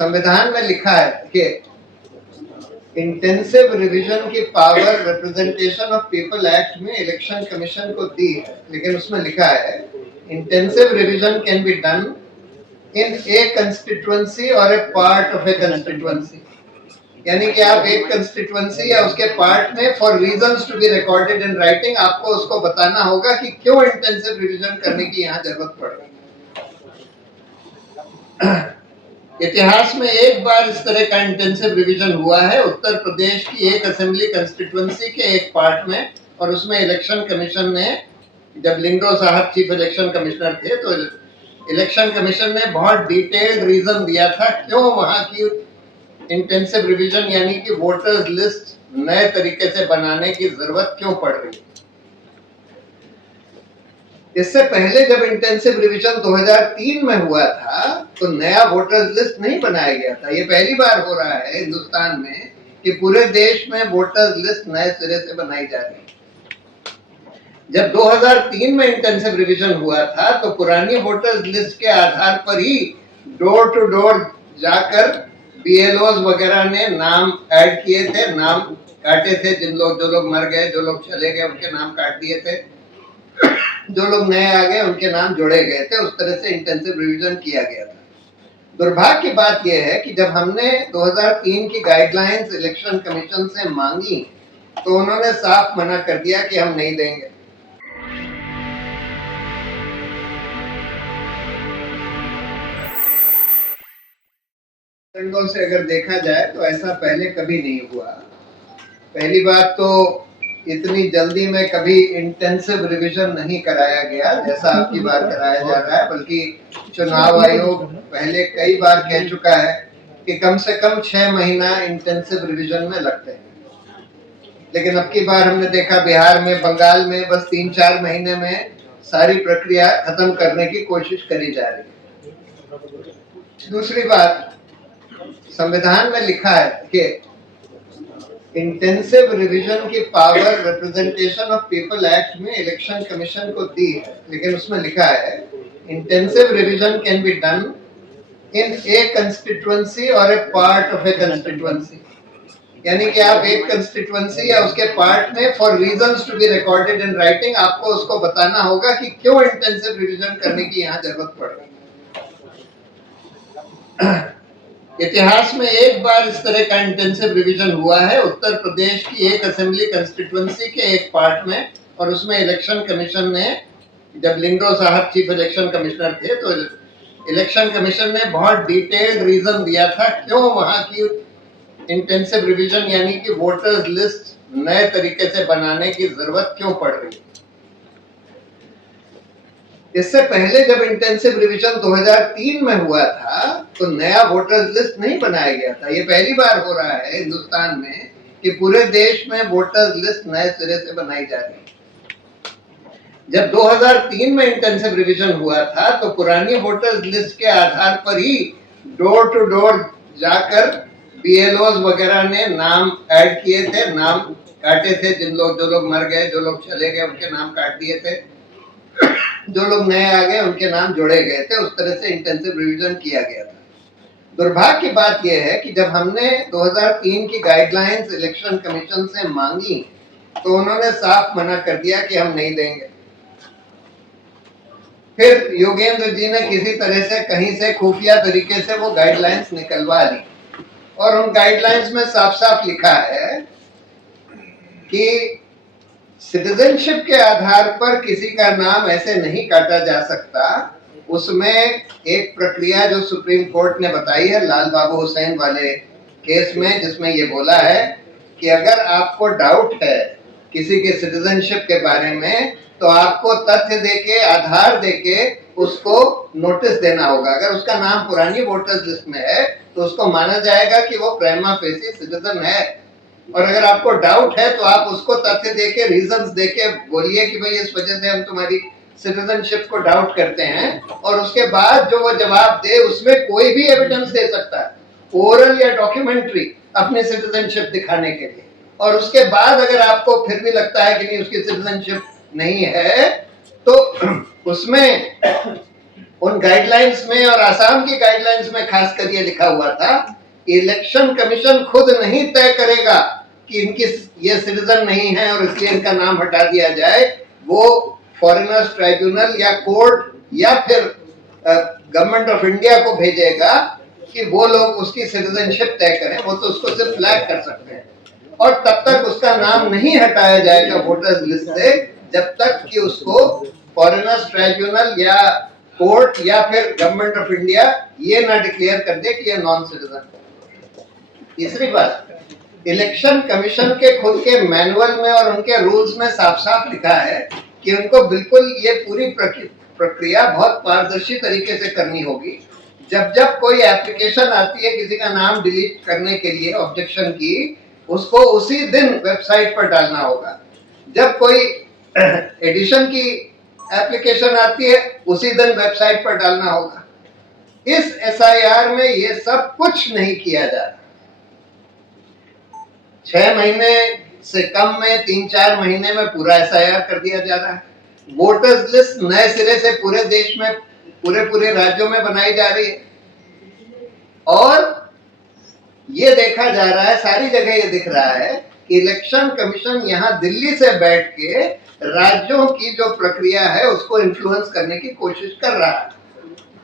संविधान में लिखा है कि इंटेंसिव रिवीजन की power representation of people act में इलेक्शन कमीशन को दी है, लेकिन उसमें लिखा है intensive revision can be done in a constituency और a part of a constituency. यानी कि आप एक कंस्टिट्यूएंसी या उसके पार्ट में for reasons to be recorded in writing आपको उसको बताना होगा कि क्यों इंटेंसिव रिवीजन करने की यहाँ जरूरत पड़ रही है। इतिहास में एक बार इस तरह का इंटेंसिव रिवीजन हुआ है उत्तर प्रदेश की एक असेंबली कंस्टिट्यूएंसी के एक पार्ट में, और उसमें इलेक्शन कमीशन ने, जब लिंगो साहब चीफ इलेक्शन कमिश्नर थे, तो इलेक्शन कमीशन ने बहुत डिटेल्ड रीजन दिया था क्यों वहां की इंटेंसिव रिवीजन यानी कि वोटर्स लिस्ट नए तरीके से बनाने की जरूरत क्यों पड़ रही है। इससे पहले जब इंटेंसिव रिवीजन 2003 में हुआ था तो नया वोटर्स लिस्ट नहीं बनाया गया था। ये पहली बार हो रहा है हिंदुस्तान में कि पूरे देश में वोटर्स लिस्ट नए सिरे से बनाई जा रही है। जब 2003 में इंटेंसिव रिवीजन हुआ था तो पुरानी वोटर्स लिस्ट के आधार पर ही डोर टू डोर जाकर बीएलओज वगैरह ने नाम ऐड किए थे, नाम काटे थे। जो लोग मर गए, जो लोग चले गए, उनके नाम काट दिए थे। जो लोग नए आ गए उनके नाम जोड़े गए थे। उस तरह से इंटेंसिव रिवीजन किया गया था। दुर्भाग्य की बात यह है कि जब हमने 2003 की गाइडलाइंस इलेक्शन कमीशन से मांगी तो उन्होंने साफ मना कर दिया कि हम नहीं देंगे। रंगों से अगर देखा जाए तो ऐसा पहले कभी नहीं हुआ। पहली बात तो इतनी जल्दी में कभी इंटेंसिव रिवीजन नहीं कराया गया जैसा आपकी बार कराया जा रहा है, बल्कि चुनाव आयोग पहले कई बार कह चुका है कि कम से कम 6 महीना इंटेंसिव रिवीजन में लगते हैं। लेकिन अब की बार हमने देखा बिहार में, बंगाल में बस 3-4 महीने में सारी प्रक्रिया खत्म करने की कोशिश करी जा रही है। दूसरी बात, संविधान में लिखा है कि इंटेंसिव रिवीजन की power representation of people act में इलेक्शन कमीशन को दी है, लेकिन उसमें लिखा है intensive revision can be done in a constituency और a part of a constituency. यानी कि आप एक कंस्टिट्यूएंसी या उसके पार्ट में for reasons to be recorded in writing आपको उसको बताना होगा कि क्यों इंटेंसिव रिवीजन करने की यहाँ जरूरत पड़ रही है। इतिहास में एक बार इस तरह का इंटेंसिव रिवीजन हुआ है उत्तर प्रदेश की एक असेंबली कंस्टिट्यूएंसी के एक पार्ट में, और उसमें इलेक्शन कमीशन ने, जब लिंगो साहब चीफ इलेक्शन कमिश्नर थे, तो इलेक्शन कमीशन ने बहुत डिटेल्ड रीजन दिया था क्यों वहां की इंटेंसिव रिवीजन यानी कि वोटर्स लिस्ट नए तरीके से बनाने की जरूरत क्यों पड़ रही है। इससे पहले जब इंटेंसिव रिवीजन 2003 में हुआ था तो नया वोटर्स लिस्ट नहीं बनाया गया था। ये पहली बार हो रहा है हिंदुस्तान में कि पूरे देश में वोटर्स लिस्ट नए सिरे से बनाई जा रही है। जब 2003 में इंटेंसिव रिवीजन हुआ था तो पुरानी वोटर्स लिस्ट के आधार पर ही डोर टू डोर जाकर बीएलओज वगैरह ने नाम ऐड किए थे, नाम काटे थे। जो लोग मर गए, जो लोग चले गए, उनके नाम काट दिए थे। जो लोग नए आ गए उनके नाम जोड़े गए थे। उस तरह से इंटेंसिव रिवीजन किया गया था। दुर्भाग्य की बात यह है कि जब हमने 2003 की गाइडलाइंस इलेक्शन कमीशन से मांगी तो उन्होंने साफ मना कर दिया कि हम नहीं देंगे। फिर योगेंद्र जी ने किसी तरह से कहीं से खुफिया तरीके से वो गाइडलाइंस निकलवा ली, और उन गाइडलाइंस में साफ साफ लिखा है कि सिटीजनशिप के आधार पर किसी का नाम ऐसे नहीं काटा जा सकता। उसमें एक प्रक्रिया जो सुप्रीम कोर्ट ने बताई है लाल बाबू हुसैन वाले केस में, जिसमें ये बोला है कि अगर आपको डाउट है किसी के सिटीजनशिप के बारे में तो आपको तथ्य देके, आधार देके उसको नोटिस देना होगा। अगर उसका नाम पुरानी वोटर्स लिस्ट में है तो उसको माना जाएगा कि वो प्राइमा फेसी सिटीजन है, और अगर आपको डाउट है तो आप उसको तथ्य देके, रीजंस देके बोलिए कि भाई इस वजह से हम तुम्हारी सिटीजनशिप को डाउट करते हैं, और उसके बाद जो वो जवाब दे उसमें कोई भी एविडेंस दे सकता है, ओरल या डॉक्यूमेंट्री, अपनी सिटीजनशिप दिखाने के लिए। और उसके बाद अगर आपको फिर भी लगता है कि नहीं उसकी सिटीजनशिप नहीं है तो उसमें उन गाइडलाइंस में और आसाम की गाइडलाइंस में खासकर ये लिखा हुआ था, इलेक्शन कमीशन खुद नहीं तय करेगा कि इनकी ये सिटीजन नहीं है और इसलिए इनका नाम हटा दिया जाए। वो फॉरेनर्स ट्राइब्यूनल या कोर्ट या फिर गवर्नमेंट ऑफ इंडिया को भेजेगा कि वो लोग उसकी सिटीजनशिप तय करें। वो तो उसको सिर्फ फ्लैग कर सकते हैं और तब तक उसका नाम नहीं हटाया जाएगा वोटर्स लिस्ट से जब तक कि उसको फॉरेनर्स ट्राइब्यूनल या कोर्ट या फिर गवर्नमेंट ऑफ इंडिया ये ना डिक्लेयर कर दे कि ये नॉन सिटीजन है। तीसरी बात, इलेक्शन कमीशन के खुद के मैनुअल में और उनके रूल्स में साफ साफ लिखा है कि उनको बिल्कुल ये पूरी प्रक्रिया बहुत पारदर्शी तरीके से करनी होगी। जब जब कोई एप्लीकेशन आती है किसी का नाम डिलीट करने के लिए ऑब्जेक्शन की, उसको उसी दिन वेबसाइट पर डालना होगा। जब कोई एडिशन की एप्लीकेशन आती है उसी दिन वेबसाइट पर डालना होगा। इस एसआईआर में ये सब कुछ नहीं किया जा रहा। 6 महीने से कम में 3-4 महीने में पूरा एसआईआर कर दिया जा रहा है। वोटर्स लिस्ट नए सिरे से पूरे देश में पूरे राज्यों में बनाई जा रही है और ये देखा जा रहा है, सारी जगह ये दिख रहा है कि इलेक्शन कमीशन यहाँ दिल्ली से बैठ के राज्यों की जो प्रक्रिया है उसको इन्फ्लुएंस करने की कोशिश कर रहा है।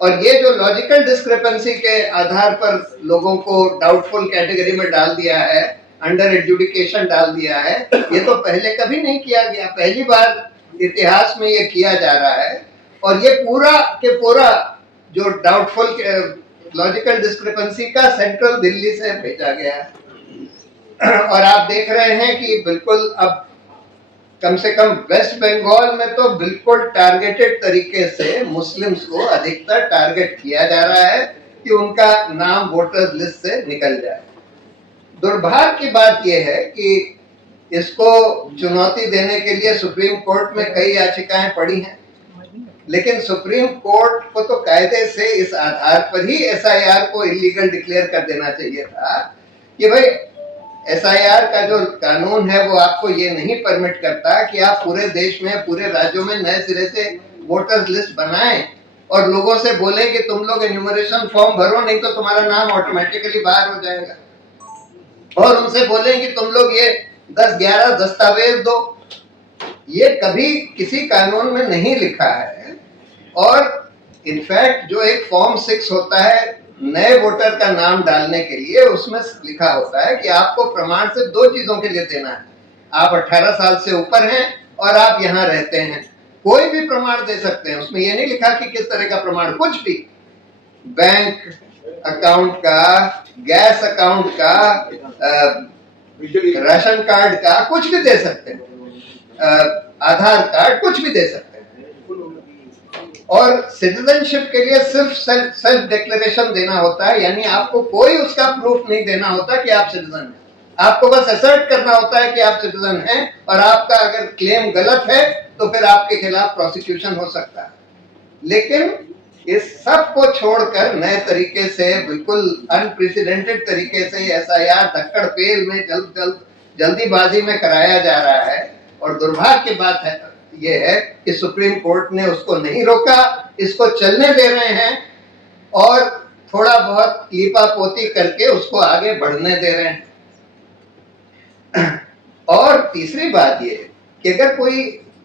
और ये जो लॉजिकल डिस्क्रिपेंसी के आधार पर लोगों को डाउटफुल कैटेगरी में डाल दिया है, अंडर एडजुडिकेशन डाल दिया है, ये तो पहले कभी नहीं किया गया। पहली बार इतिहास में ये किया जा रहा है और ये पूरा के पूरा जो डाउटफुल लॉजिकल डिस्क्रिपेंसी का सेंट्रल दिल्ली से भेजा गया है। और आप देख रहे हैं कि बिल्कुल अब कम से कम वेस्ट बंगाल में तो बिल्कुल टारगेटेड तरीके से मुस्लिम्स को अधिकतर टारगेट किया जा रहा है कि उनका नाम वोटर्स लिस्ट से निकल जाए। दुर्भाग्य की बात यह है कि इसको चुनौती देने के लिए सुप्रीम कोर्ट में कई याचिकाएं पड़ी हैं, लेकिन सुप्रीम कोर्ट को तो कायदे से इस आधार पर ही एसआईआर को इलीगल डिक्लेयर कर देना चाहिए था कि भाई एसआईआर का जो कानून है वो आपको ये नहीं परमिट करता कि आप पूरे देश में पूरे राज्यों में नए सिरे से वोटर्स लिस्ट बनाएं और लोगों से बोले कि तुम लोग एन्यूमरेशन फॉर्म भरो नहीं तो तुम्हारा नाम ऑटोमेटिकली बाहर हो जाएगा, और उनसे बोले कि तुम लोग ये 10-11 दस्तावेज दो। ये कभी किसी कानून में नहीं लिखा है। और इनफैक्ट जो एक फॉर्म 6 होता है नए वोटर का नाम डालने के लिए, उसमें लिखा होता है कि आपको प्रमाण सिर्फ 2 चीजों के लिए देना है, आप 18 साल से ऊपर हैं और आप यहाँ रहते हैं। कोई भी प्रमाण दे सकते हैं, उसमें ये नहीं लिखा कि किस तरह का प्रमाण, कुछ भी, बैंक अकाउंट का, गैस अकाउंट का, राशन कार्ड का, कुछ भी दे सकते हैं, आधार कार्ड, कुछ भी दे सकते हैं। और सिटीजनशिप के लिए सिर्फ सेल्फ डिक्लेरेशन देना होता है, यानी आपको कोई उसका प्रूफ नहीं देना होता कि आप सिटीजन हैं। आपको बस असर्ट करना होता है कि आप सिटीजन हैं, और आपका अगर क्लेम गलत है तो फिर आपके खिलाफ प्रोसिक्यूशन हो सकता है। लेकिन इस सब को छोड़कर नए तरीके से, बिल्कुल अनप्रेसिडेंटेड तरीके से एसआईआर धक्कड़ पेल में जल्दीबाजी में कराया जा रहा है। और दुर्भाग्य की बात है ये है कि सुप्रीम कोर्ट ने उसको नहीं रोका, इसको चलने दे रहे हैं और थोड़ा बहुत लीपापोती करके उसको आगे बढ़ने दे रहे हैं। और तीसरी बात ये कि अगर कोई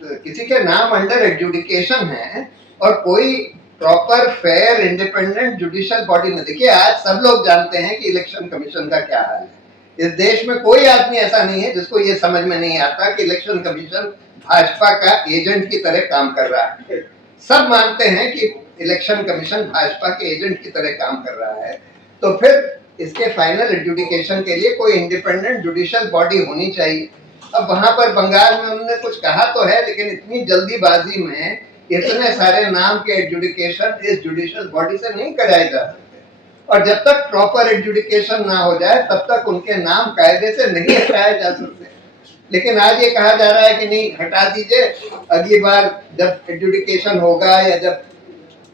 किसी के नाम अंडर एडजुडिकेशन है और कोई proper fair independent judicial body में, देखिए आज सब लोग जानते हैं कि इलेक्शन कमीशन का क्या हाल है। इस देश में कोई आदमी ऐसा नहीं है जिसको ये समझ में नहीं आता कि इलेक्शन कमीशन भाजपा का एजेंट की तरह काम कर रहा है। सब मानते हैं कि इलेक्शन कमीशन भाजपा के एजेंट की तरह काम कर रहा है। तो फिर इसके फाइनल एडजुडिकेशन के लिए कोई इंडिपेंडेंट जुडिशियल बॉडी होनी चाहिए। अब वहां पर बंगाल में उन्होंने कुछ कहा तो है, लेकिन इतनी जल्दीबाजी में इतने सारे नाम के एडजुडिकेशन इस जुडिशियल बॉडी से नहीं कराए जा सकते, और जब तक प्रॉपर एडजुडिकेशन ना हो जाए तब तक उनके नाम कायदे से नहीं हटाए जा सकते। लेकिन आज ये कहा जा रहा है कि नहीं, हटा दीजिए, अगली बार जब एडजुडिकेशन होगा या जब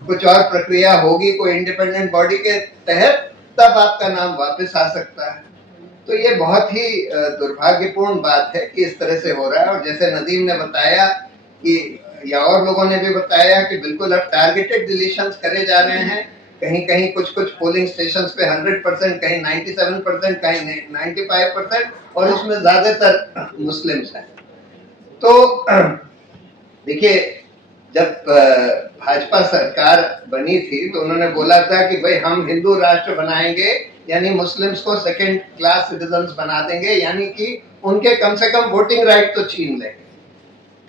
कुछ और प्रक्रिया होगी कोई इंडिपेंडेंट बॉडी के तहत, तब आपका नाम वापस आ सकता है। तो ये बहुत ही दुर्भाग्यपूर्ण बात है कि इस तरह से हो रहा है। और जैसे नदीम ने बताया कि या और लोगों ने भी बताया कि बिल्कुल अब टारगेटेड डिलीशंस करे जा रहे हैं। कहीं कहीं कुछ कुछ पोलिंग स्टेशंस पे 100%, कहीं 97%, कहीं 95%, और उसमें ज्यादातर मुस्लिम्स हैं। तो देखिए, जब भाजपा सरकार बनी थी तो उन्होंने बोला था कि भाई हम हिंदू राष्ट्र बनाएंगे, यानी मुस्लिम्स को सेकंड क्लास सिटीजन्स बना देंगे, यानी कि उनके कम से कम वोटिंग राइट तो छीन लेंगे।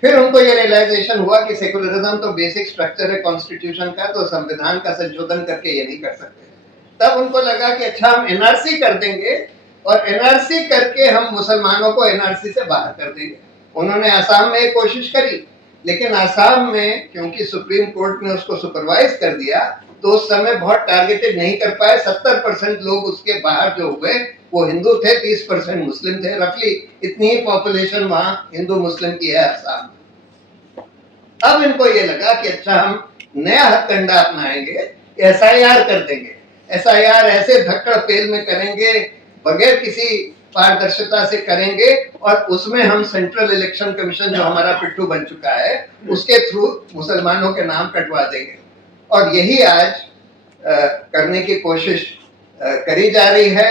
फिर उनको ये रियलाइजेशन हुआ कि सेकुलरिज्म तो बेसिक स्ट्रक्चर है कॉन्स्टिट्यूशन का, तो संविधान का संशोधन करके ये नहीं कर सकते। तब उनको लगा कि अच्छा हम एनआरसी कर देंगे और एनआरसी करके हम मुसलमानों को एनआरसी से बाहर कर देंगे। उन्होंने असम में कोशिश करी, लेकिन असम में क्योंकि सुप्रीम कोर्ट ने उसको सुपरवाइज कर दिया तो उस समय बहुत टारगेटेड नहीं कर पाए। 70% लोग उसके बाहर जो हुए वो हिंदू थे, 30% मुस्लिम थे। रफली इतनी ही पॉपुलेशन वहां हिंदू मुस्लिम की है असम। अब इनको ये लगा कि अच्छा हम नया हथकंडा अपनाएंगे, एसआईआर कर देंगे। एसआईआर ऐसे धक्कड़ पेल में करेंगे, बगैर किसी पारदर्शिता से करेंगे, और उसमें हम सेंट्रल इलेक्शन कमीशन जो हमारा पिट्ठू बन चुका है उसके थ्रू मुसलमानों के नाम कटवा देंगे। और यही आज करने की कोशिश करी जा रही है।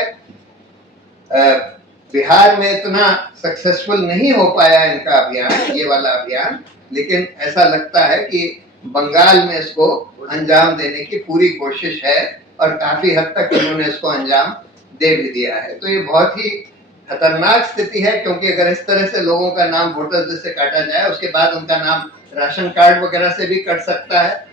बिहार में इतना सक्सेसफुल नहीं हो पाया इनका अभियान, ये वाला अभियान, लेकिन ऐसा लगता है कि बंगाल में इसको अंजाम देने की पूरी कोशिश है और काफी हद तक इन्होंने इसको अंजाम दे भी दिया है। तो ये बहुत ही खतरनाक स्थिति है, क्योंकि अगर इस तरह से लोगों का नाम वोटर लिस्ट से काटा जाए, उसके बाद उनका नाम राशन कार्ड वगैरह से भी कट सकता है।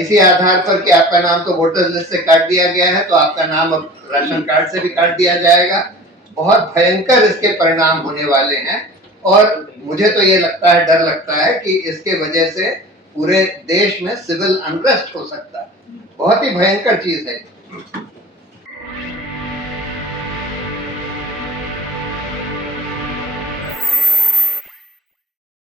इसी आधार पर कि आपका नाम तो वोटर लिस्ट से काट दिया गया है, तो आपका नाम अब राशन कार्ड से भी काट दिया जाएगा। बहुत भयंकर इसके परिणाम होने वाले हैं, और मुझे तो ये लगता है, डर लगता है कि इसके वजह से पूरे देश में सिविल अनरेस्ट हो सकता है। बहुत ही भयंकर चीज है।